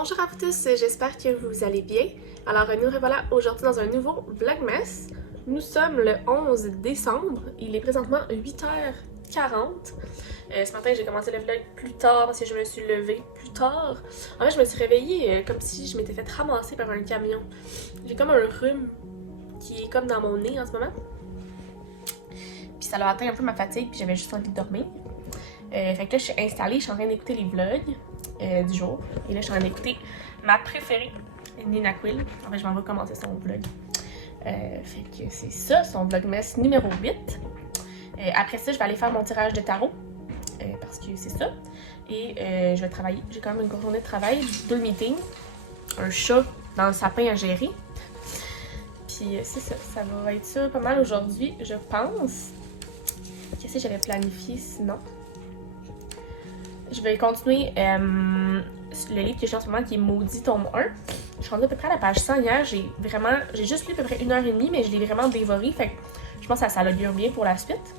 Bonjour à vous tous, j'espère que vous allez bien. Alors nous revoilà aujourd'hui dans un nouveau Vlogmas. Nous sommes le 11 décembre, il est présentement 8h40. Ce matin j'ai commencé le vlog plus tard parce que je me suis levée plus tard. En fait je me suis réveillée comme si je m'étais fait ramasser par un camion. J'ai comme un rhume qui est comme dans mon nez en ce moment. Puis ça a atteint un peu ma fatigue puis j'avais juste envie de dormir. Fait que là je suis installée, je suis en train d'écouter les vlogs du jour. Et là je suis en train d'écouter ma préférée, Nina Quill. En fait je m'en vais commencer son vlog. Fait que c'est ça, son vlogmas numéro 8. Après ça je vais aller faire mon tirage de tarot. Parce que c'est ça. Et je vais travailler. J'ai quand même une grosse journée de travail, 2 meetings, un chat dans le sapin à gérer. Puis c'est ça, ça va être ça pas mal aujourd'hui, je pense. Qu'est-ce que j'avais planifié sinon? Je vais continuer le livre que j'ai en ce moment qui est Maudit tome 1. Je suis rendue à peu près à la page 100 hier. J'ai juste lu à peu près 1h30, mais je l'ai vraiment dévoré. Fait que je pense que ça l'augure bien pour la suite.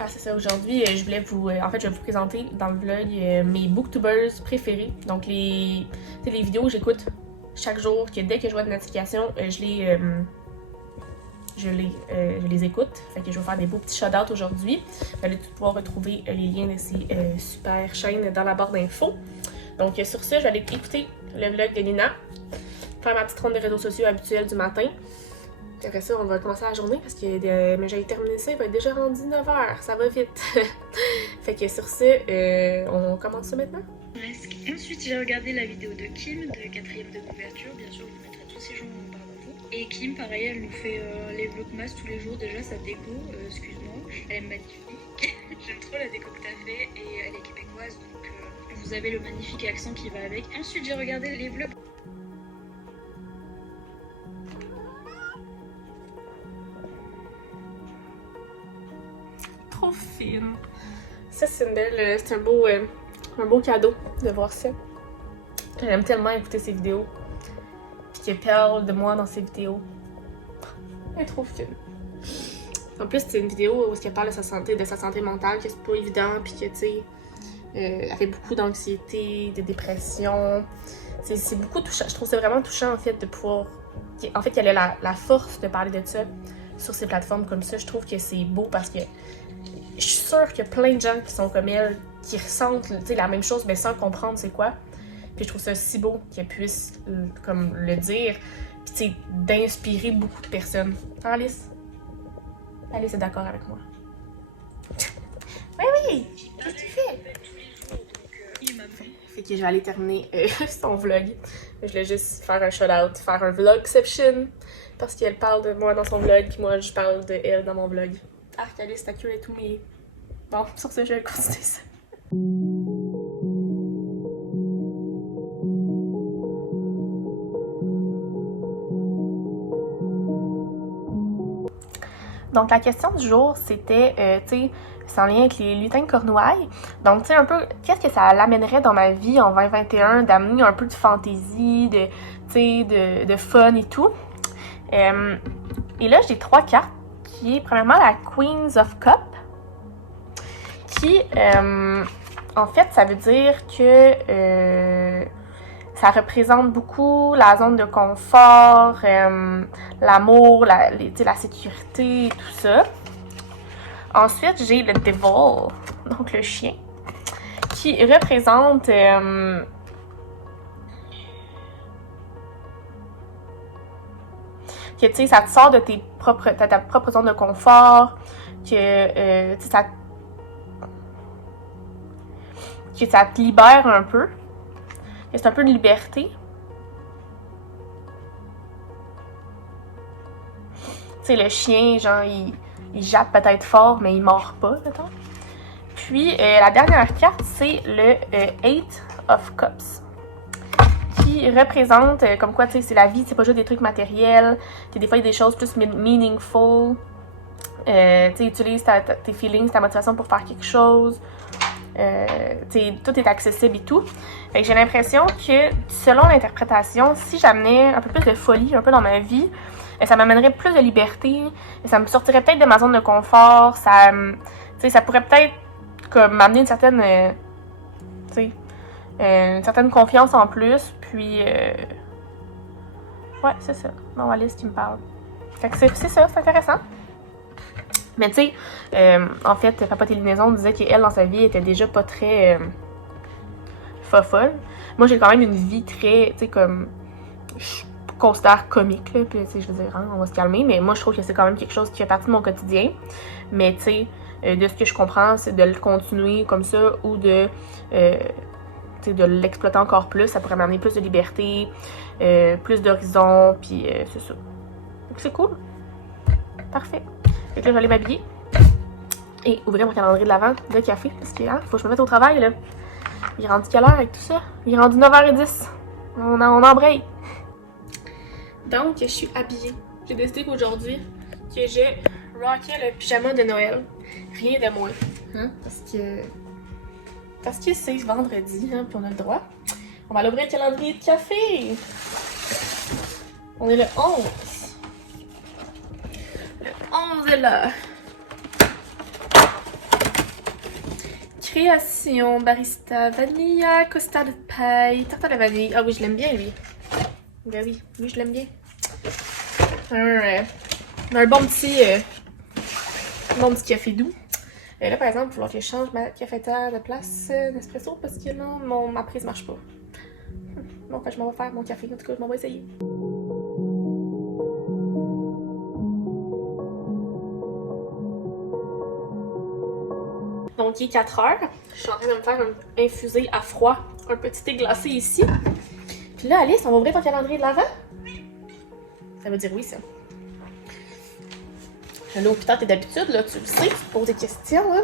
Ah, c'est ça, aujourd'hui, je voulais vous... en fait, je vais vous présenter dans le vlog mes booktubers préférés. Donc, les vidéos que j'écoute chaque jour, que dès que je vois une notification, je les écoute. Fait que je vais faire des beaux petits shout-outs aujourd'hui. Vous allez pouvoir retrouver les liens de ces super chaînes dans la barre d'infos. Donc, sur ce, je vais aller écouter le vlog de Nina, faire ma petite ronde de réseaux sociaux habituelle du matin. Puis après ça, on va commencer la journée parce que j'avais terminé ça, il va être déjà rendu 9h, ça va vite. Fait que sur ce, on commence ça maintenant. Ensuite, j'ai regardé la vidéo de Kim, de 4ème de couverture. Bien sûr, je vous mettrai tous ces gens en barre d'infos. Et Kim, pareil, elle nous fait les vlogmas tous les jours. Déjà, sa déco, excuse-moi, elle est magnifique. J'aime trop la déco que t'as fait et elle est québécoise, donc vous avez le magnifique accent qui va avec. Ensuite, j'ai regardé les vlogs. Trop fine. Ça, c'est un beau cadeau de voir ça. J'aime tellement écouter ses vidéos. Puis qu'elle parle de moi dans ses vidéos. Elle est trop fine. En plus, c'est une vidéo où elle parle de sa santé mentale, que c'est pas évident, puis que, tu sais, elle fait beaucoup d'anxiété, de dépression. C'est beaucoup touchant. Je trouve ça vraiment touchant, en fait, de pouvoir... En fait, qu'elle a la force de parler de ça sur ces plateformes comme ça. Je trouve que c'est beau parce que je suis sûre qu'il y a plein de gens qui sont comme elle, qui ressentent la même chose, mais sans comprendre c'est quoi. Puis je trouve ça si beau qu'elle puisse comme le dire, puis d'inspirer beaucoup de personnes. Alice est d'accord avec moi. Oui! Qu'est-ce que tu fais? Fait que je vais aller terminer son vlog. Je voulais juste faire un shout-out, faire un vlogception, parce qu'elle parle de moi dans son vlog, puis moi je parle de elle dans mon vlog. Alice, ta queue et tout, mais... Bon, sur ce, je vais continuer ça. Donc, la question du jour, c'était, tu sais, c'est en lien avec les lutins de Cornouailles. Donc, tu sais, un peu, qu'est-ce que ça l'amènerait dans ma vie en 2021 d'amener un peu de fantaisie, de fun et tout. Et là, j'ai 3 cartes, qui est premièrement la Queens of Cup, qui, en fait, ça veut dire que ça représente beaucoup la zone de confort, l'amour, la sécurité et tout ça. Ensuite, j'ai le Devil, donc le chien, qui représente que, tu sais, ça te sort de ta propre zone de confort, que, que ça te libère un peu. C'est un peu de liberté. Tu sais, le chien, genre, il jappe peut-être fort, mais il mord pas, mettons. Puis, la dernière carte, c'est le Eight of Cups, qui représente, comme quoi, tu sais, c'est la vie, c'est pas juste des trucs matériels. Des fois, il y a des choses plus meaningful. Tu sais, utilise tes feelings, ta motivation pour faire quelque chose. Tout est accessible et tout. Fait que j'ai l'impression que, selon l'interprétation, si j'amenais un peu plus de folie un peu dans ma vie, ça m'amènerait plus de liberté, ça me sortirait peut-être de ma zone de confort, ça pourrait peut-être comme m'amener une certaine Une certaine confiance en plus, puis... Ouais, c'est ça. Mon Alice qui me parle. Fait que c'est ça, c'est intéressant. Mais tu sais, en fait, Papa Télémaison disait qu'elle, dans sa vie, était déjà pas très folle. Moi, j'ai quand même une vie très, tu sais, comme... Je considère comique, là, puis tu sais, je veux dire, hein, on va se calmer, mais moi, je trouve que c'est quand même quelque chose qui fait partie de mon quotidien. Mais tu sais, de ce que je comprends, c'est de le continuer comme ça, ou de... de l'exploiter encore plus, ça pourrait m'amener plus de liberté, plus d'horizon, puis c'est ça. Donc c'est cool. Parfait. Fait que là, j'allais m'habiller et ouvrir mon calendrier de l'avant de café, parce que, hein, faut que je me mette au travail, là. Il est rendu quelle heure avec tout ça? Il est rendu 9h10. On embraye. Donc, je suis habillée. J'ai décidé qu'aujourd'hui, que je rockais le pyjama de Noël. Rien de moins. Hein? Parce que c'est vendredi, hein, puis on a le droit. On va aller ouvrir le calendrier de café. On est le 11. Le 11 est là. Création, barista, vanilla, costard de paille, tarte à la vanille. Ah oui, je l'aime bien, lui. Ben oui, lui, je l'aime bien. Un bon petit café doux. Et là, par exemple, il va falloir que je change ma cafetière de place d'espresso parce que là, ma prise marche pas. Bon, enfin, je m'en vais faire mon café. En tout cas, je m'en vais essayer. Donc, il est 4h. Je suis en train de me faire une infusée à froid, un petit thé glacé ici. Puis là, Alice, on va ouvrir ton calendrier de l'avant? Ça veut dire oui, ça. Là, au putain, t'es d'habitude, là, tu le sais, tu te poses des questions, hein?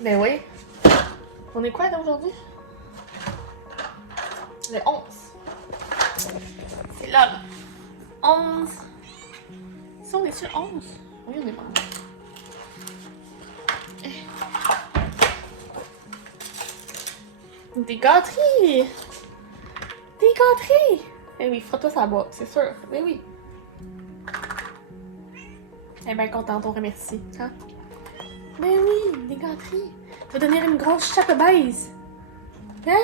Ben oui. On est quoi, là, aujourd'hui? Le 11. C'est là, là. 11. Ça, on est sur 11? Oui, on est bon. Des gâteries! Des gâteries! Eh oui, frotte-toi sa boîte, c'est sûr. Mais oui. Elle est bien contente, on remercie. Hein? Ben oui, des gâteries. Ça va devenir une grosse chape baise. Hein?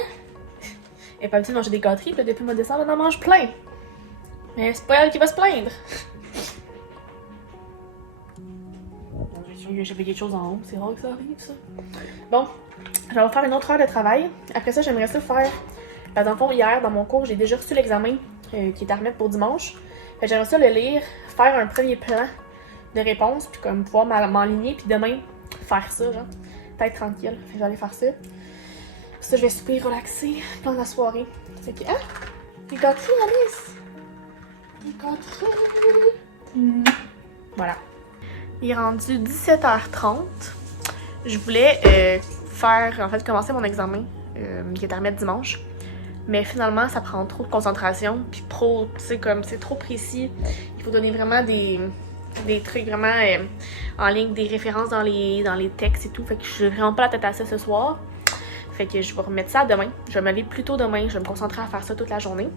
Elle est pas habituée de manger des gâteries, puis depuis le mois de décembre, elle en mange plein. Mais c'est pas elle qui va se plaindre. J'avais quelque chose en haut, c'est rare que ça arrive, ça. Bon, je vais faire une autre heure de travail. Après ça, j'aimerais ça faire... Dans le fond, hier, dans mon cours, j'ai déjà reçu l'examen qui est à remettre pour dimanche. J'aimerais ça le lire, faire un premier plan de réponse, puis comme pouvoir m'enligner, puis demain, faire ça, genre. Peut-être tranquille. Fait que je vais aller faire ça. Puis ça, je vais souper, relaxer pendant la soirée. Fait que, hein? Des gâteries, Alice! Des gâteries! Voilà. Il est rendu 17h30. Je voulais commencer mon examen qui est à remettre dimanche. Mais finalement, ça prend trop de concentration. Puis tu sais, comme c'est trop précis. Il faut donner vraiment des trucs vraiment en ligne, des références dans les textes et tout. Fait que je n'ai vraiment pas la tête à ça ce soir. Fait que je vais remettre ça demain. Je vais me lever plus tôt demain. Je vais me concentrer à faire ça toute la journée.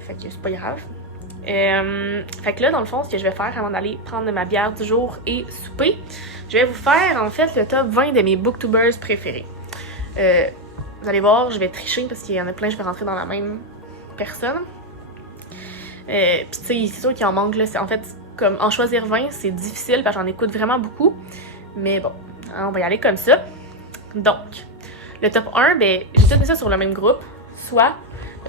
Fait que c'est pas grave. Fait que là, dans le fond, ce que je vais faire avant d'aller prendre ma bière du jour et souper, je vais vous faire en fait le top 20 de mes booktubers préférés. Vous allez voir, je vais tricher parce qu'il y en a plein, je vais rentrer dans la même personne. Puis tu sais, c'est sûr qu'il en manque là. En fait, comme en choisir 20, c'est difficile parce que j'en écoute vraiment beaucoup. Mais bon, on va y aller comme ça. Donc, le top 1, ben, j'ai tout mis ça sur le même groupe, soit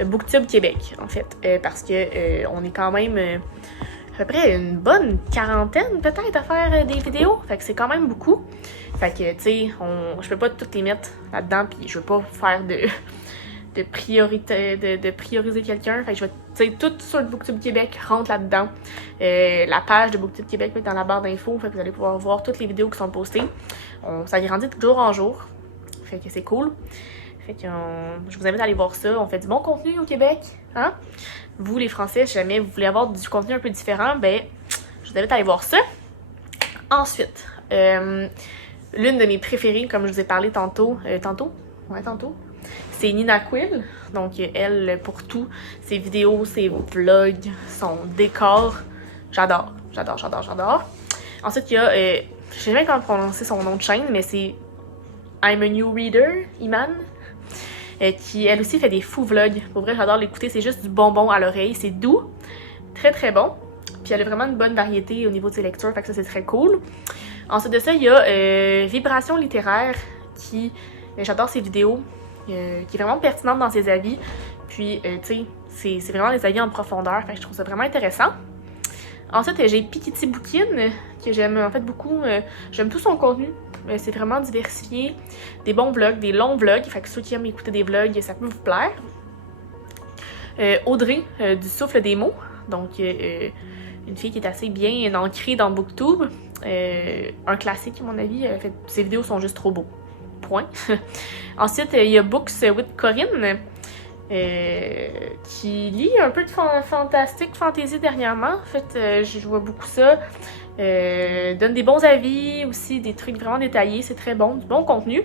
Booktube Québec, en fait, parce que on est quand même à peu près une bonne quarantaine peut-être à faire des vidéos, fait que c'est quand même beaucoup. Fait que, tu sais, je peux pas toutes les mettre là-dedans, puis je veux pas faire de prioriser quelqu'un, fait que je vais, tu sais, tout sur le Booktube Québec rentre là-dedans. La page de Booktube Québec va être dans la barre d'infos, fait que vous allez pouvoir voir toutes les vidéos qui sont postées. Ça grandit de jour en jour, fait que c'est cool. Fait que je vous invite à aller voir ça. On fait du bon contenu au Québec, hein? Vous, les Français, si jamais vous voulez avoir du contenu un peu différent, ben, je vous invite à aller voir ça. Ensuite, l'une de mes préférées, comme je vous ai parlé tantôt, c'est Nina Quill. Donc, elle, pour tout, ses vidéos, ses vlogs, son décor, j'adore. Ensuite, il y a, je sais jamais comment prononcer son nom de chaîne, mais c'est I'm a New Reader, Iman. qui elle aussi fait des fous vlogs. Pour vrai, j'adore l'écouter, c'est juste du bonbon à l'oreille, c'est doux, très très bon. Puis elle a vraiment une bonne variété au niveau de ses lectures, fait que ça c'est très cool. Ensuite de ça, il y a Vibration littéraire, qui, j'adore ses vidéos, qui est vraiment pertinente dans ses avis. Puis, tu sais, c'est vraiment des avis en profondeur, fait que je trouve ça vraiment intéressant. Ensuite, j'ai Pikiti Bookin, que j'aime en fait beaucoup. J'aime tout son contenu. C'est vraiment diversifié. Des bons vlogs, des longs vlogs. Fait que ceux qui aiment écouter des vlogs, ça peut vous plaire. Audrey, du Souffle des mots. Donc, une fille qui est assez bien ancrée dans Booktube. Un classique, à mon avis. Ses vidéos sont juste trop beaux. Point. Ensuite, il y a Books with Corinne. Qui lit un peu de fantastique, fantasy dernièrement. En fait, je vois beaucoup ça. Donne des bons avis, aussi des trucs vraiment détaillés. C'est très bon, du bon contenu.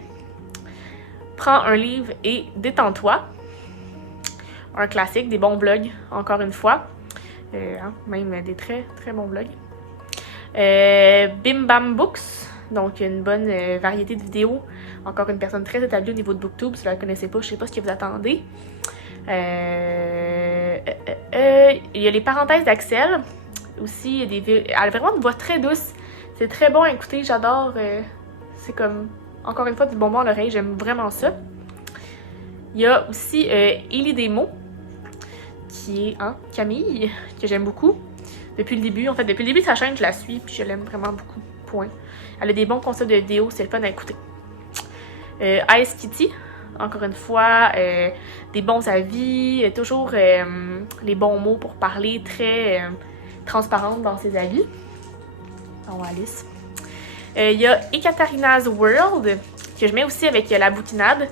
Prends un livre et détends-toi. Un classique, des bons vlogs, encore une fois. Même des très très bons vlogs. Bim Bam Books, donc une bonne variété de vidéos. Encore une personne très établie au niveau de Booktube. Si vous ne la connaissez pas, je ne sais pas ce que vous attendez. Il y a les parenthèses d'Axel. Aussi, elle a vraiment une voix très douce. C'est très bon à écouter, j'adore. C'est comme, encore une fois, du bonbon à l'oreille. J'aime vraiment ça. Il y a aussi Élie des mots, qui est Camille, que j'aime beaucoup. Depuis le début, en fait, depuis le début de sa chaîne, je la suis, puis je l'aime vraiment beaucoup. Point. Elle a des bons concepts de vidéos, c'est le fun à écouter. Ice Kitty, encore une fois, des bons avis, toujours les bons mots pour parler, très transparente dans ses avis. Oh, Alice. Il y a Ekaterina's World, que je mets aussi avec la bouquinade.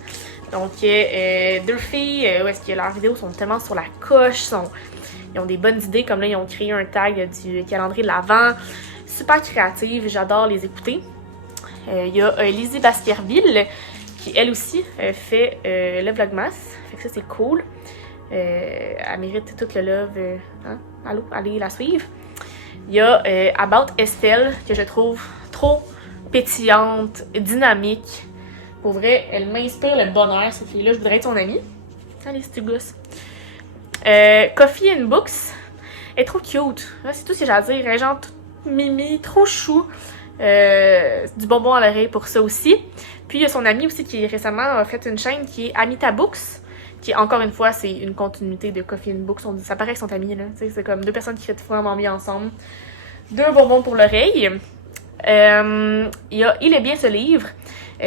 Donc, deux filles, où est-ce que leurs vidéos sont tellement sur la coche, ils ont des bonnes idées, comme là, ils ont créé un tag du calendrier de l'Avent. Super créative, j'adore les écouter. Il y a Lizzie Baskerville, qui elle aussi fait le Vlogmas. Fait que ça, c'est cool. Elle mérite tout le love. Allô, allez la suivre. Il y a About Estelle, que je trouve trop pétillante, dynamique. Pour vrai, elle m'inspire le bonheur, cette fille-là. Je voudrais être son amie. Allez, c'est gosse. Coffee and Books. Elle est trop cute. C'est tout ce que j'ai à dire. Elle est genre toute mimi, trop chou. Du bonbon à l'oreille pour ça aussi. Puis il y a son amie aussi qui récemment a fait une chaîne qui est Amita Books. Qui, encore une fois, c'est une continuité de Coffee and Books. Ça paraît qu'ils sont amis, là. C'est comme deux personnes qui font vraiment bien ensemble. Deux bonbons pour l'oreille. Il y a Il est bien ce livre. Tout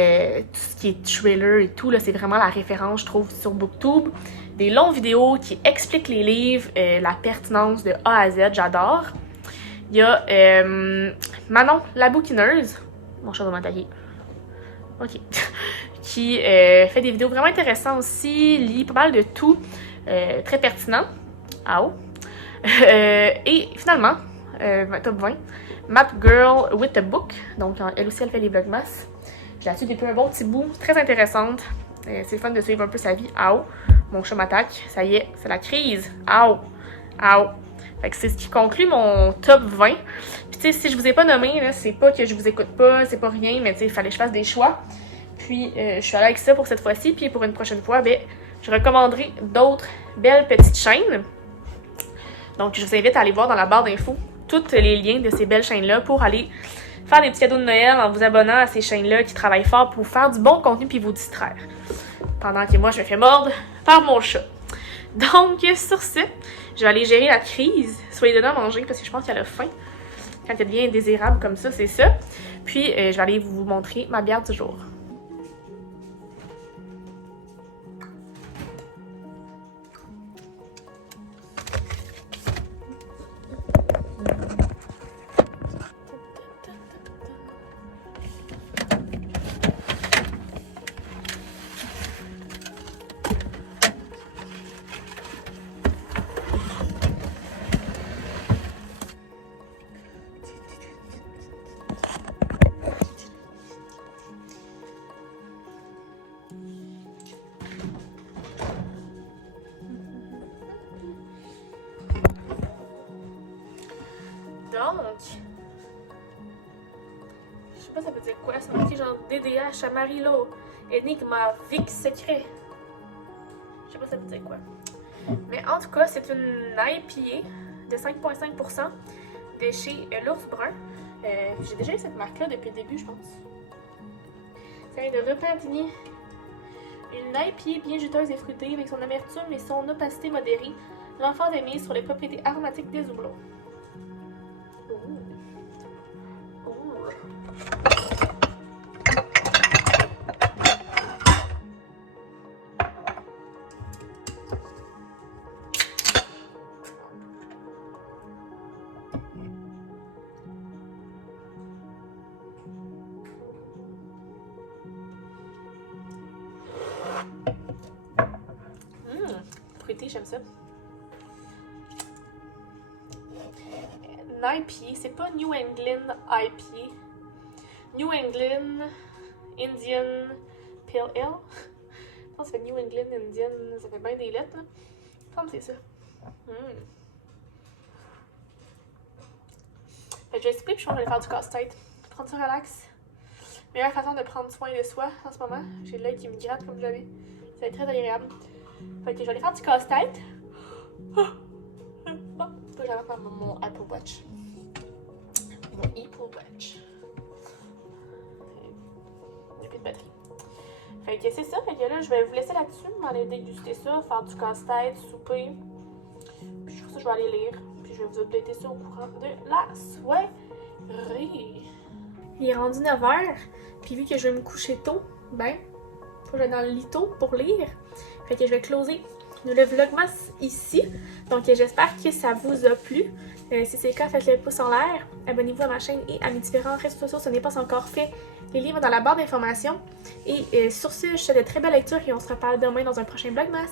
ce qui est thriller et tout, là, c'est vraiment la référence, je trouve, sur Booktube. Des longues vidéos qui expliquent les livres, la pertinence de A à Z, j'adore. Il y a Manon, la bouquineuse. Mon chat doit m'attaquer. Ok. Qui fait des vidéos vraiment intéressantes aussi, lit pas mal de tout, très pertinent. Ow. Et finalement, top 20, Map Girl with a Book. Donc, elle aussi, elle fait les vlogmas. Je la suis depuis un bon petit bout, très intéressante. C'est fun de suivre un peu sa vie. Ow. Mon chat m'attaque. Ça y est, c'est la crise. Ow. Ow. Fait que c'est ce qui conclut mon top 20. Puis tu sais, si je vous ai pas nommé, là, c'est pas que je vous écoute pas, c'est pas rien, mais tu sais, il fallait que je fasse des choix. Puis je suis allée avec ça pour cette fois-ci. Puis pour une prochaine fois, ben, je recommanderai d'autres belles petites chaînes. Donc je vous invite à aller voir dans la barre d'infos tous les liens de ces belles chaînes-là pour aller faire des petits cadeaux de Noël en vous abonnant à ces chaînes-là qui travaillent fort pour faire du bon contenu puis vous distraire. Pendant que moi, je me fais mordre par mon chat. Donc, sur ce, je vais aller gérer la crise. Soyez dedans à manger parce que je pense qu'elle a faim. Quand elle devient indésirable comme ça, c'est ça. Puis, je vais aller vous montrer ma bière du jour. Donc, je sais pas ça veut dire quoi, ça veut dire genre DDH, Amarillo, Enigma, Vic secret. Je sais pas ça veut dire quoi. Mais en tout cas, c'est une IPA de 5,5% de chez l'Ours Brun. J'ai déjà eu cette marque-là depuis le début, je pense. Ça vient de Repentigny. Une IPA bien juteuse et fruitée avec son amertume et son opacité modérée. L'emphase est mise sur les propriétés aromatiques des houblons. Fruité, j'aime ça. Une IPA, c'est pas New England IPA. New England Indian Pale Ale. Je pense que ça fait New England Indian, ça fait bien des lettres. Là. Je pense que c'est ça. Fait que je vais expliquer, puis je pense que je vais faire du casse-tête. Prendre ça relax. Meilleure façon de prendre soin de soi en ce moment. J'ai l'œil qui me gratte comme vous l'avez. Ça va être très agréable. Fait que je vais aller faire du casse-tête. Bon, faut que j'arrête mon Apple Watch. Mon Apple Watch. Il n'y a plus de batterie. Fait que c'est ça. Fait que là, je vais vous laisser là-dessus. M'aller déguster ça, faire du casse-tête, souper. Puis je pense que je vais aller lire. Puis je vais vous updater ça au courant de la soirée. Il est rendu 9h. Puis vu que je vais me coucher tôt, ben, faut que j'aille dans le lit tôt pour lire. Fait que je vais closer le vlogmas ici. Donc j'espère que ça vous a plu. Si c'est le cas, faites le pouce en l'air. Abonnez-vous à ma chaîne et à mes différents réseaux sociaux si ce n'est pas encore fait. Les liens vont dans la barre d'informations. Et sur ce, je te souhaite de très belles lectures et on se reparle demain dans un prochain vlogmas.